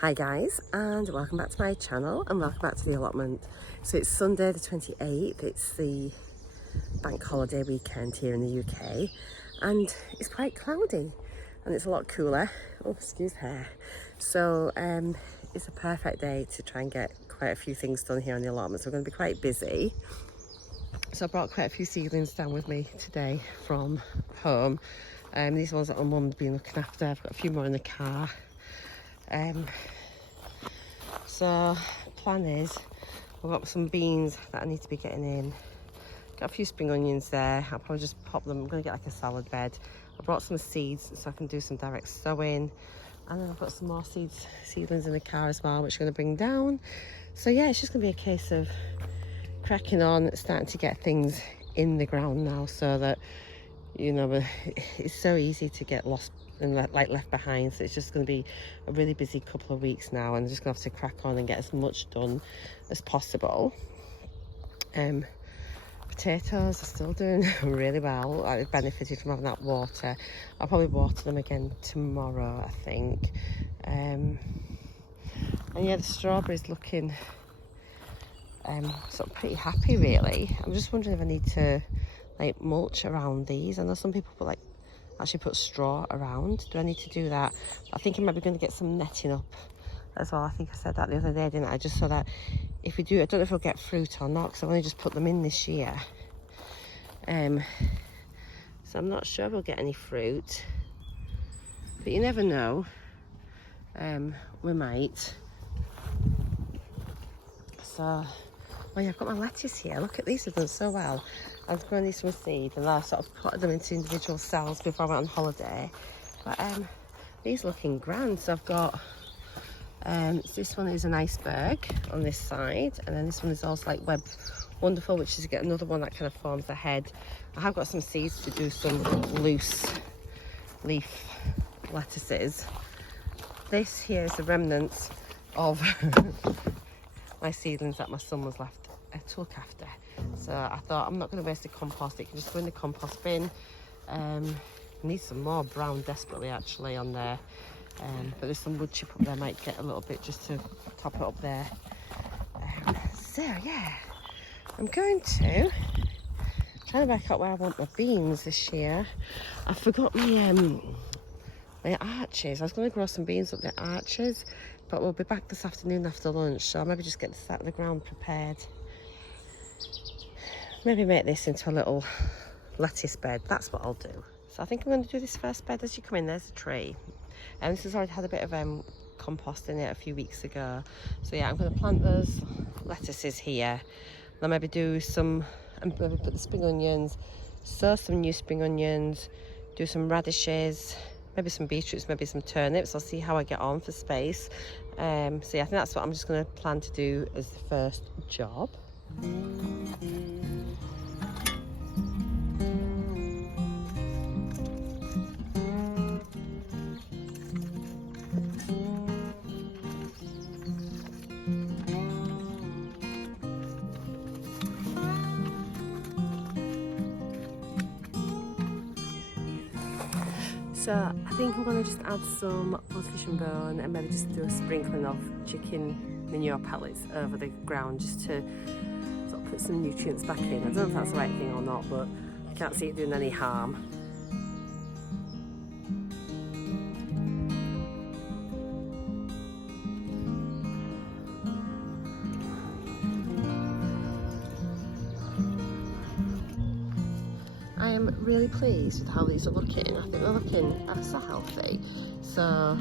Hi guys, and welcome back to my channel and welcome back to the allotment. So it's Sunday the 28th, it's the bank holiday weekend here in the UK and it's quite cloudy and it's a lot cooler. Oh, excuse hair. So it's a perfect day to try and get quite a few things done here on the allotment. So we're going to be quite busy. So I brought quite a few seedlings down with me today from home. These ones that my mum's been looking after. I've got a few more in the car. So plan is I've got some beans that I need to be getting in. Got a few spring onions there. I'll probably just pop them. I'm going to get like a salad bed. I brought some seeds so I can do some direct sowing, and then I've got some more seedlings in the car as well, which I'm going to bring down. So yeah, it's just going to be a case of cracking on, starting to get things in the ground now, so that, you know, it's so easy to get lost and left behind. So it's just going to be a really busy couple of weeks now, and I'm just going to have to crack on and get as much done as possible. Potatoes are still doing really well. I've benefited from having that water. I'll probably water them again tomorrow, I think. And yeah, the strawberries looking sort of pretty happy really. I'm just wondering if I need to like mulch around these. I know some people actually put straw around. Do I need to do that? I think I'm maybe going to get some netting up as well. I think I said that the other day, didn't I? Just so that if we do, I don't know if we'll get fruit or not, because I've only just put them in this year. So I'm not sure we'll get any fruit, but you never know. We might. So, oh yeah, I've got my lettuce here. Look at these, have done so well. I've grown these from seed and I sort of potted them into individual cells before I went on holiday. But these looking grand. So I've got this one is an iceberg on this side, and then this one is also like Web Wonderful, which is another one that kind of forms a head. I have got some seeds to do some loose leaf lettuces. This here is the remnants of my seedlings that my son was left to look after. So I thought, I'm not going to waste the compost. It can just go in the compost bin. Need some more brown desperately actually on there. But there's some wood chip up there, might get a little bit just to top it up there. So yeah, I'm going to try to work out where I want my beans this year. I forgot my arches. I was going to grow some beans up the arches, but we'll be back this afternoon after lunch, so I'll maybe just get the start of the ground prepared. Maybe make this into a little lettuce bed. That's what I'll do. So I think I'm going to do this first bed. As you come in, there's a tree. And this has already had a bit of compost in it a few weeks ago. So yeah, I'm going to plant those lettuces here. Then maybe do some, and maybe put the spring onions, sow some new spring onions, do some radishes, maybe some beetroots, maybe some turnips. I'll see how I get on for space. So yeah, I think that's what I'm just going to plan to do as the first job. So I think I'm going to just add some fish and bone and maybe just do a sprinkling of chicken manure pellets over the ground, just to sort of put some nutrients back in. I don't know if that's the right thing or not, but I can't see it doing any harm. I am really pleased with how these are looking. I think they're looking ever so healthy. So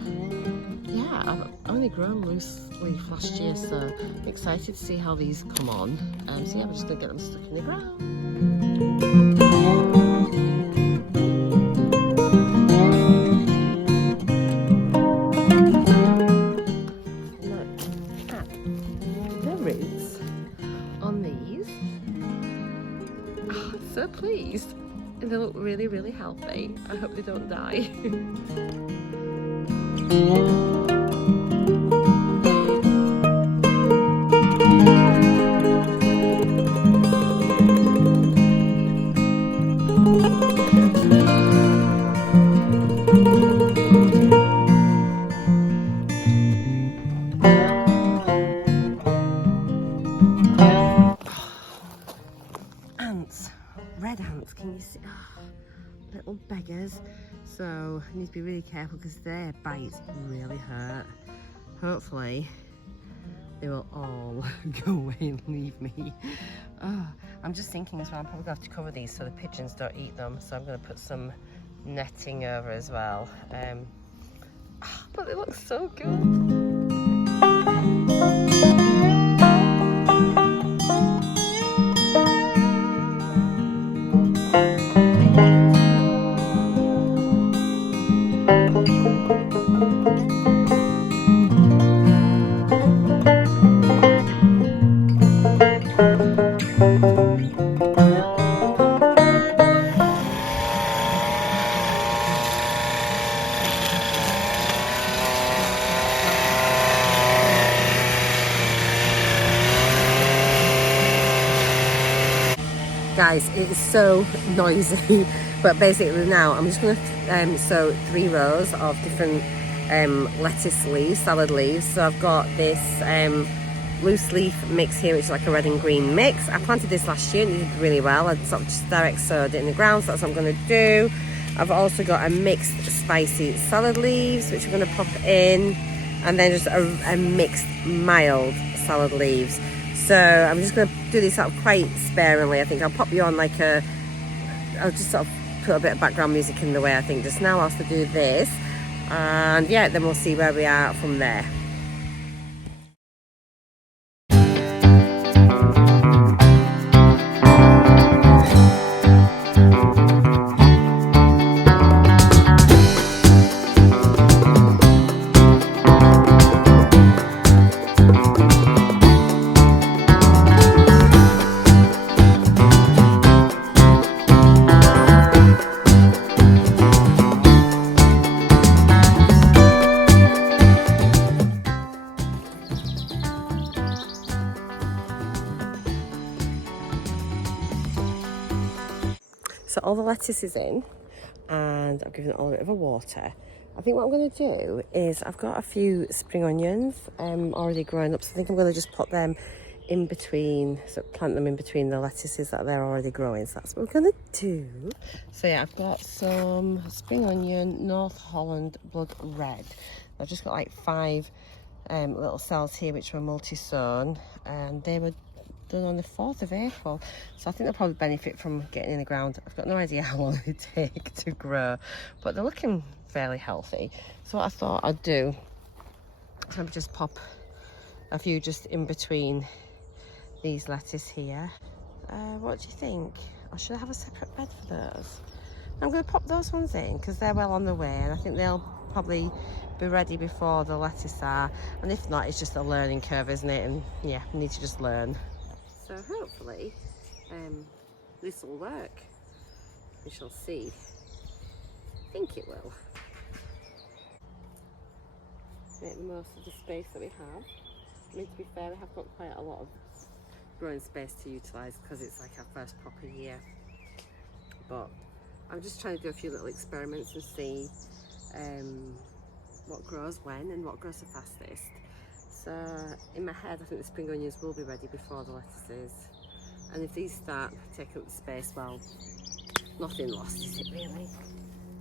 yeah, I've only grown loose leaf last year, so I'm excited to see how these come on. So yeah, we're just going to get them stuck in the ground. Look at the roots on these. Oh, I'm so pleased. And they look really, really healthy. I hope they don't die. little beggars. So I need to be really careful because their bites really hurt. Hopefully they will all go away and leave me. Oh, I'm just thinking as well, I'm probably going to have to cover these so the pigeons don't eat them. So I'm going to put some netting over as well. But they look so good. Guys, it's so noisy, but basically now I'm just going to sow 3 rows of different lettuce leaves, salad leaves. So I've got this loose leaf mix here, which is like a red and green mix. I planted this last year and it did really well. I sort of just direct sowed it in the ground, so that's what I'm going to do. I've also got a mixed spicy salad leaves, which I'm going to pop in, and then just a mixed mild salad leaves. So I'm just going to do this sort of quite sparingly. I think I'll pop you on like I'll just sort of put a bit of background music in the way, I think, just now whilst I do this. And yeah, then we'll see where we are from there. So all the lettuce is in and I've given it all a bit of a water. I think what I'm going to do is I've got a few spring onions already growing up, so I think I'm going to just put them in between, so plant them in between the lettuces that they're already growing. So that's what we're going to do. So yeah, I've got some spring onion, North Holland Blood Red. I've just got like 5 little cells here which were multi-sown, and they were done on the 4th of April, so I think they'll probably benefit from getting in the ground. I've got no idea how long they take to grow, but they're looking fairly healthy. So what I thought I'd do is maybe just pop a few just in between these lettuce here. What do you think? Or should I have a separate bed for those? I'm going to pop those ones in because they're well on the way, and I think they'll probably be ready before the lettuce are, and if not, it's just a learning curve, isn't it? And yeah, we need to just learn. So hopefully this will work. We shall see. I think it will. Make the most of the space that we have. I mean, to be fair, we have got quite a lot of growing space to utilise because it's like our first proper year. But I'm just trying to do a few little experiments and see what grows when and what grows the fastest. So in my head, I think the spring onions will be ready before the lettuces, and if these start taking up the space, well, nothing lost, is it really?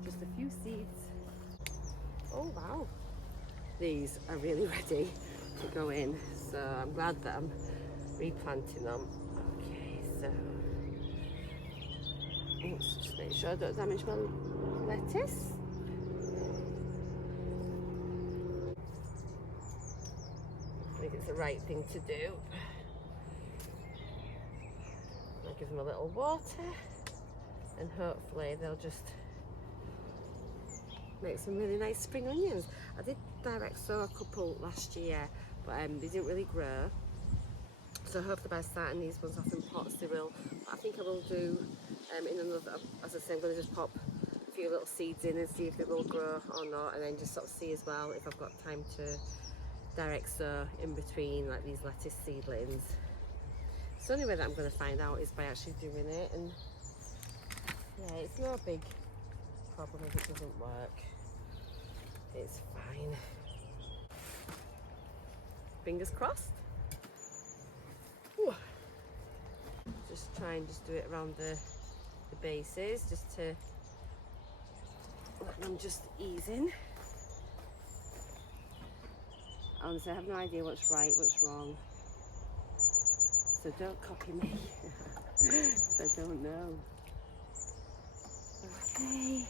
Just a few seeds. Oh wow, these are really ready to go in, so I'm glad that I'm replanting them. Okay, so let's just make sure I don't damage my lettuce. I think it's the right thing to do. I'll give them a little water and hopefully they'll just make some really nice spring onions. I did direct sow a couple last year, but they didn't really grow. So hopefully by starting these ones off in pots they will. But I think I will do in another, as I say, I'm going to just pop a few little seeds in and see if they will grow or not, and then just sort of see as well if I've got time to direct sow in between like these lettuce seedlings. So the only way that I'm going to find out is by actually doing it, and yeah, it's no big problem if it doesn't work. It's fine. Fingers crossed. Ooh. Just try and just do it around the bases just to I'm just easing. Honestly, I have no idea what's right, what's wrong. So don't copy me. I don't know. Okay.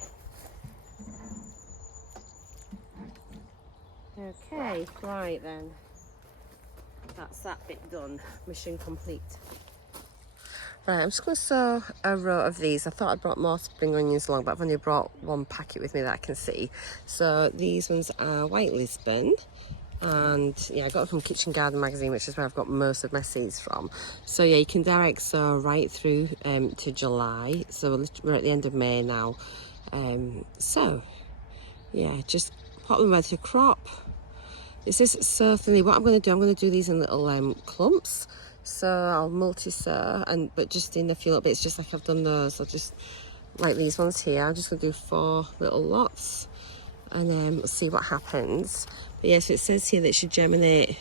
Okay, right then. That's that bit done. Mission complete. Right, I'm just going to sow a row of these. I thought I'd brought more spring onions along, but I've only brought one packet with me that I can see. So these ones are White Lisbon. And yeah, I got them from Kitchen Garden magazine, which is where I've got most of my seeds from. So yeah, you can direct sow right through to July. So we're at the end of May now. So yeah, just pop them ready to crop. This is so thinly. What I'm going to do, I'm going to do these in little clumps. So I'll multi-sow, but just in a few little bits, just like I've done those. I'll just, like these ones here, I'm just going to do 4 little lots, and then we'll see what happens. But yes, it says here that it should germinate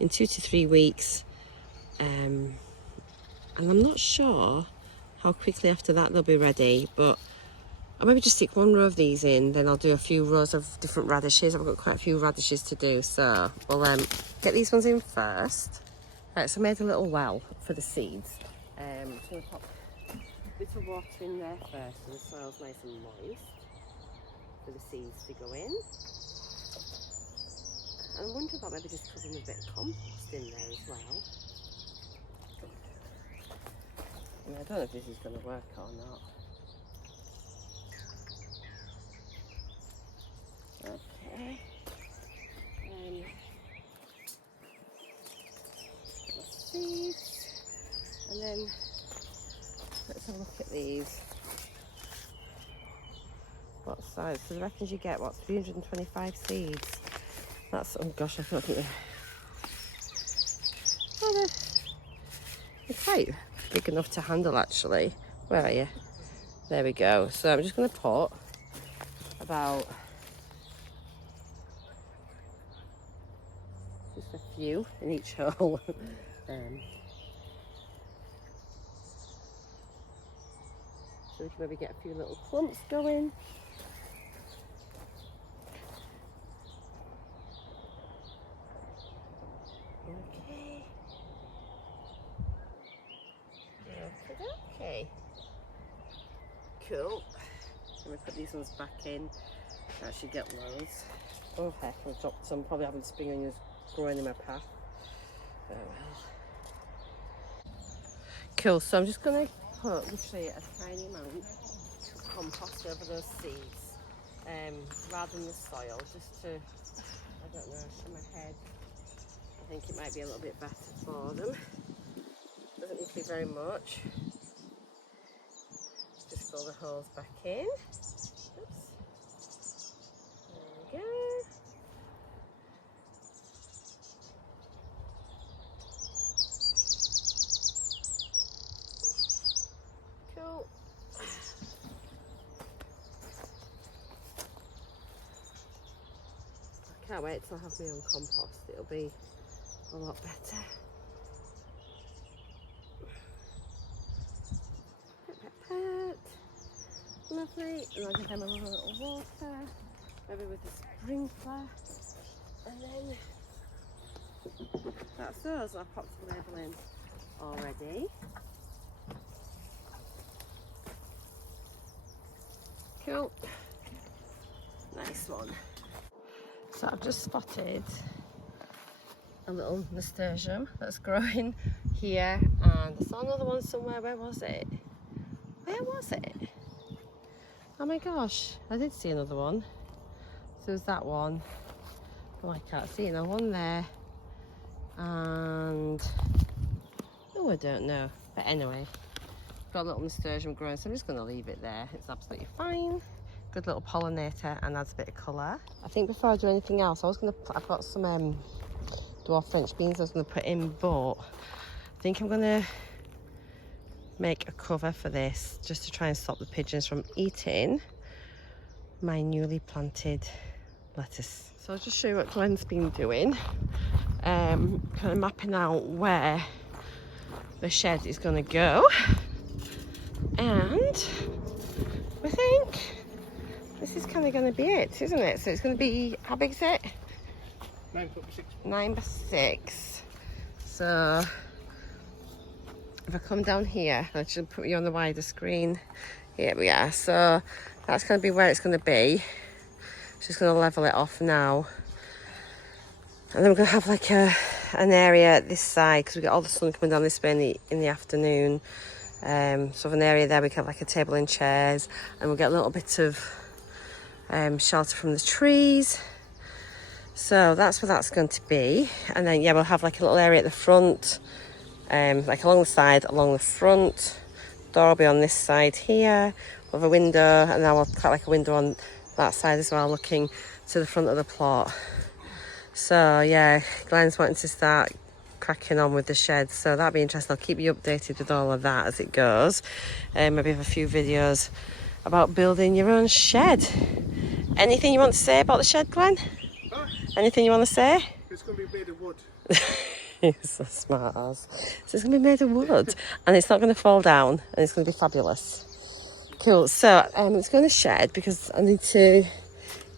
in 2 to 3 weeks. And I'm not sure how quickly after that they'll be ready, but I'll maybe just stick 1 row of these in, then I'll do a few rows of different radishes. I've got quite a few radishes to do, so we'll get these ones in first. Right, so I made a little well for the seeds. I'm just going to pop a bit of water in there first so the soil's nice and moist for the seeds to go in. And I wonder about maybe just putting a bit of compost in there as well. I mean, I don't know if this is going to work or not. Okay. Seeds. And then let's have a look at these. What size? So the reckons you get what, 325 seeds? That's, oh gosh, I don't think they're quite big enough to handle actually. Where are you? There we go. So I'm just going to put about just a few in each hole. So we can maybe get a few little clumps going. Okay. Okay. Cool. Let me put these ones back in. Actually get loads. Oh heck, I've dropped some. Probably having spring onions growing in my path. Oh well. Cool, so I'm just going to put literally a tiny amount of compost over those seeds rather than the soil, just to, I don't know, in my head, I think it might be a little bit better for them. Doesn't need to be very much. Just fill the holes back in. Oops. There we go. Cool. I can't wait till I have my own compost. It'll be a lot better. Lovely. And I'll give them a little water, maybe with a sprinkler. And then that's those. I've popped the label in already. Cool. Nice one. So I've just spotted a little nasturtium that's growing here, and I saw another one somewhere. Where was it? Where was it? Oh my gosh, I did see another one. So there's that one. Oh, I can't see another one there. And oh, I don't know. But anyway, got a little nasturtium growing, so I'm just going to leave it there. It's absolutely fine. Good little pollinator and adds a bit of colour. I think before I do anything else, I've got some dwarf French beans I was going to put in, but I think I'm going to make a cover for this just to try and stop the pigeons from eating my newly planted lettuce. So I'll just show you what Glenn's been doing. Kind of mapping out where the shed is going to go, and we think this is kind of going to be it, isn't it? So it's going to be, how big is it? 9 foot by 6 foot. 9 by 6. So if I come down here, I should put you on the wider screen. Here we are. So that's going to be where it's going to be. Just going to level it off now. And then we're going to have like an area at this side because we got all the sun coming down this way in the afternoon. So an area there we can have like a table and chairs, and we'll get a little bit of shelter from the trees. So that's where that's going to be. And then yeah, we'll have like a little area at the front, like along the side, along the front. Door will be on this side here. We'll have a window, and then we'll cut like a window on that side as well, looking to the front of the plot. So yeah, Glenn's wanting to start cracking on with the sheds, so that'll be interesting. I'll keep you updated with all of that as it goes. Maybe have a few videos about building your own shed. Anything you want to say about the shed, Glenn? Huh? Anything you want to say? It's going to be made of wood. He's so smart ass. So it's going to be made of wood and it's not going to fall down, and it's going to be fabulous. Cool. So let's go in the shed because I need to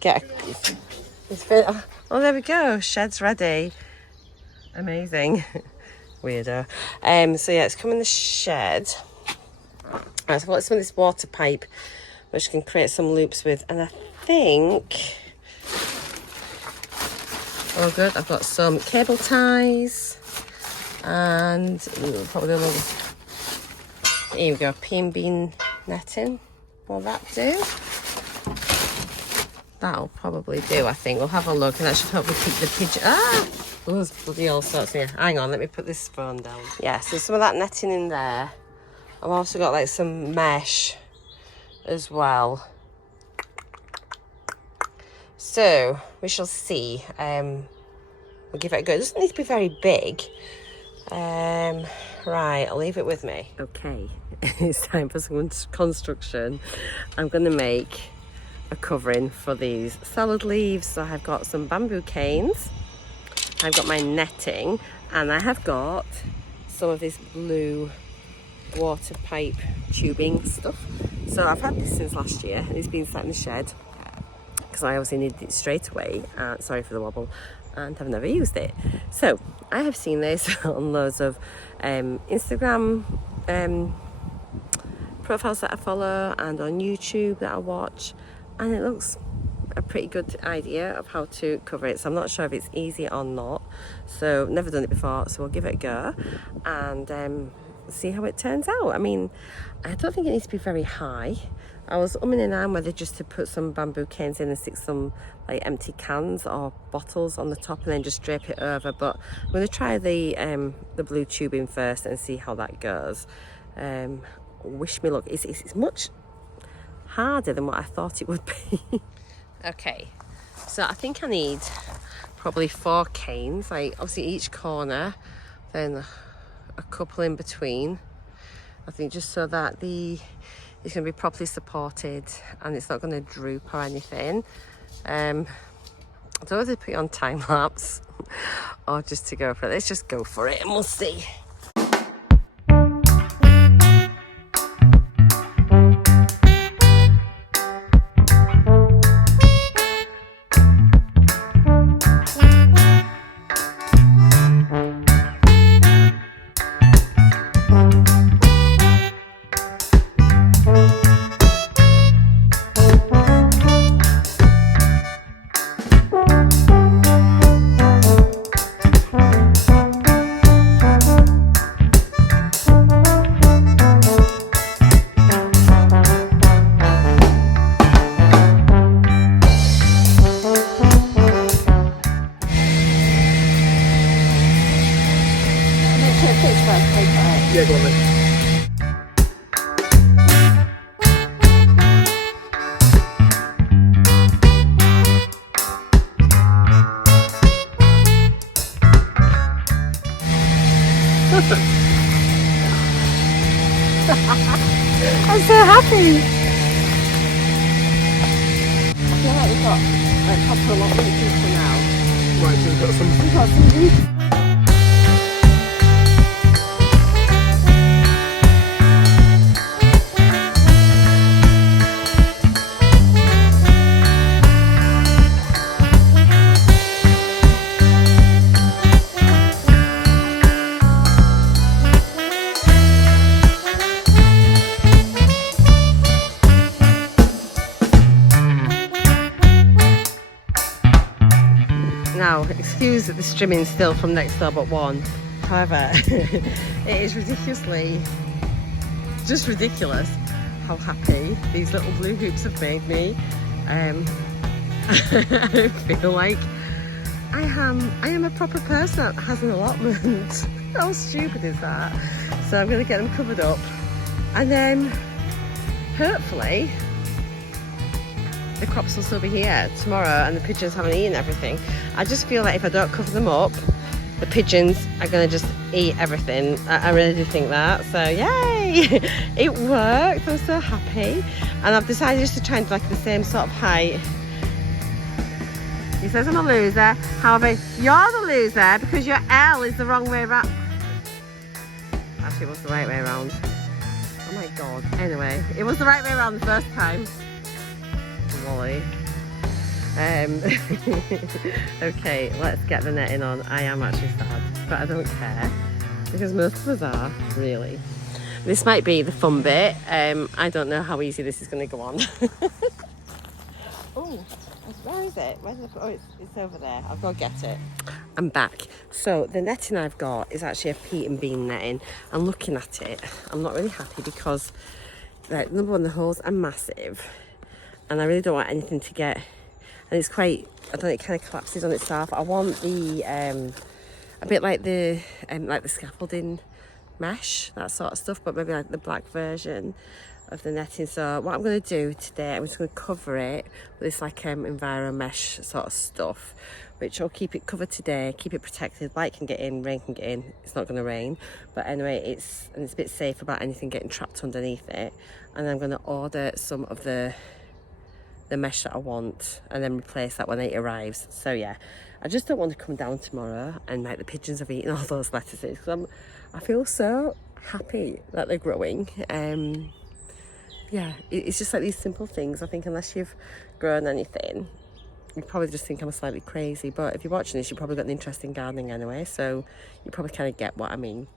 get oh, there we go. Shed's ready. Amazing. Weirdo. So yeah, it's come in the shed. Right, so I've got some of this water pipe which you can create some loops with, and I think, oh good, I've got some cable ties and probably a little, here we go, P&B netting. Will that do? That'll probably do, I think. We'll have a look, and that should hopefully keep the pigeon. Oh, there's bloody all sorts here. Hang on, let me put this phone down. Yeah, so some of that netting in there. I've also got like some mesh as well. So we shall see. We'll give it a go. It doesn't need to be very big. Right, I'll leave it with me. Okay, it's time for some construction. I'm going to make a covering for these salad leaves. So I've got some bamboo canes, I've got my netting, and I have got some of this blue water pipe tubing stuff. So I've had this since last year, and it's been sat in the shed because I obviously needed it straight away. Sorry for the wobble, and I've never used it. So I have seen this on loads of Instagram profiles that I follow and on YouTube that I watch, and it looks a pretty good idea of how to cover it. So I'm not sure if it's easy or not. So never done it before, so we'll give it a go and see how it turns out. I mean, I don't think it needs to be very high. I was umming and ahhing whether just to put some bamboo canes in and stick some like empty cans or bottles on the top and then just drape it over, but I'm going to try the blue tubing first and see how that goes. Wish me luck. It's much harder than what I thought it would be. Okay, so I think I need probably 4 canes, like obviously each corner, then a couple in between. I think just so that it's going to be properly supported and it's not going to droop or anything. I don't know whether to put it on time lapse or just to go for it. Let's just go for it and we'll see. Yeah, go on then. I'm so happy. I feel like we've got like proper allotment people now. Right, so we've got some. We've got some roots. excuse that the trimming still from next door but one. However, it is just ridiculous how happy these little blue hoops have made me. I feel like I am a proper person that has an allotment. How stupid is that? So I'm going to get them covered up, and then hopefully the crops will still be here tomorrow and the pigeons haven't eaten everything. I just feel like if I don't cover them up, the pigeons are going to just eat everything. I really do think that. So yay! It worked. I'm so happy. And I've decided just to try and do like the same sort of height. He says I'm a loser. However, you're the loser because your L is the wrong way around. Actually, it was the right way around. Oh my god. Anyway, it was the right way around the first time. Wally. Okay, let's get the netting on. I am actually sad, but I don't care because most of us are, really. This might be the fun bit. I don't know how easy this is going to go on. Oh, where is it? Oh, it's over there. I'll go get it. I'm back. So the netting I've got is actually a peat and bean netting. I'm looking at it. I'm not really happy because, like, number one, the holes are massive, and I really don't want anything to get. And it's quite, I don't know, it kind of collapses on itself. I want the, a bit like the scaffolding mesh, that sort of stuff, but maybe like the black version of the netting. So what I'm going to do today, I'm just going to cover it with this like Enviro mesh sort of stuff, which will keep it covered today, keep it protected. Light can get in, rain can get in. It's not going to rain, but anyway, it's a bit safe about anything getting trapped underneath it. And I'm going to order some of the mesh that I want and then replace that when it arrives. So yeah, I just don't want to come down tomorrow and like the pigeons have eaten all those lettuces, because I feel so happy that they're growing. Yeah, it's just like these simple things. I think unless you've grown anything, you probably just think I'm slightly crazy, but if you're watching this, you've probably got an interest in gardening anyway, so you probably kind of get what I mean.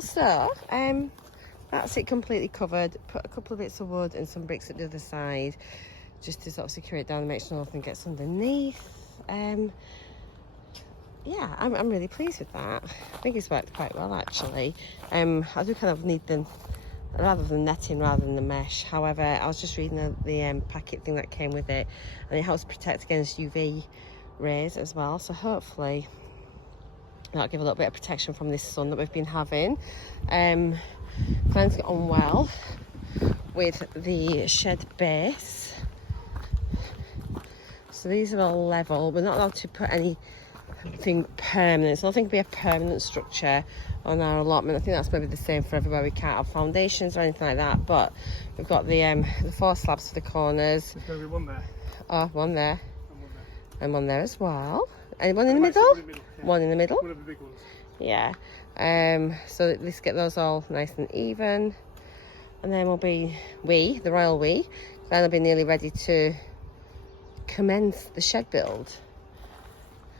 So that's it completely covered. Put a couple of bits of wood and some bricks at the other side just to sort of secure it down and make sure nothing gets underneath. Yeah, I'm really pleased with that. I think it's worked quite well actually. I do kind of need them rather than netting rather than the mesh. However, I was just reading the packet thing that came with it, and it helps protect against UV rays as well, so hopefully that'll give a little bit of protection from this sun that we've been having. Plans to get on well with the shed base. So these are all level. We're not allowed to put anything permanent. It's nothing to be a permanent structure on our allotment. I think that's maybe the same for everywhere. We can't have foundations or anything like that, but we've got the 4 slabs for the corners. There's going to be one there. Oh, one there. One there as well. And one in the Right, so middle? one in the middle, yeah. One in the middle? One of the big ones. Yeah. So let's get those all nice and even. And then we'll be, the royal we, then will be nearly ready to commence the shed build.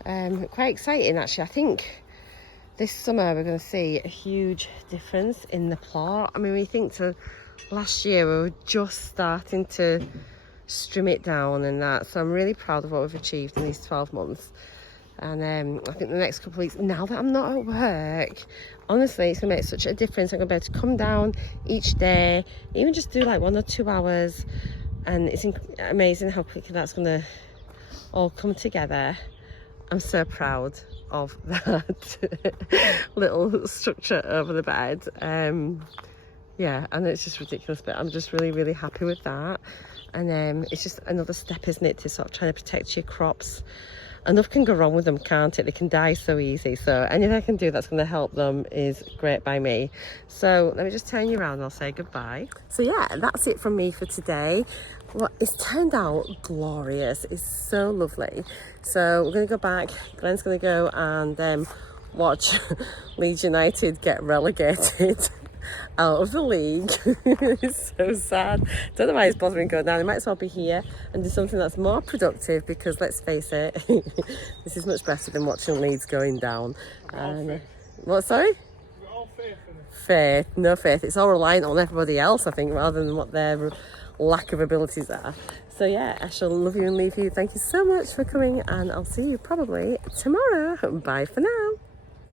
Quite exciting actually. I think this summer we're going to see a huge difference in the plot. I mean, we think to last year we were just starting to trim it down and that. So I'm really proud of what we've achieved in these 12 months. And I think the next couple of weeks, now that I'm not at work, honestly, it's going to make such a difference. I'm going to be able to come down each day, even just do like 1 or 2 hours. And it's amazing how quickly that's going to all come together. I'm so proud of that little structure over the bed. Yeah, and it's just ridiculous, but I'm just really, really happy with that. And it's just another step, isn't it, to sort of trying to protect your crops. Enough can go wrong with them, can't it? They can die so easy. So anything I can do that's going to help them is great by me. So let me just turn you around and I'll say goodbye. So yeah, that's it from me for today. Well, it's turned out glorious. It's so lovely. So we're going to go back. Glenn's going to go and watch Leeds United get relegated out of the league. It's so sad. Don't know why it's bothering going down. They might as well be here and do something that's more productive, because let's face it, this is much better than watching Leeds going down. What, sorry? We're all faith in it. Faith, no faith. It's all reliant on everybody else, I think, rather than what their lack of abilities are. So yeah, I shall love you and leave you. Thank you so much for coming, and I'll see you probably tomorrow. Bye for now.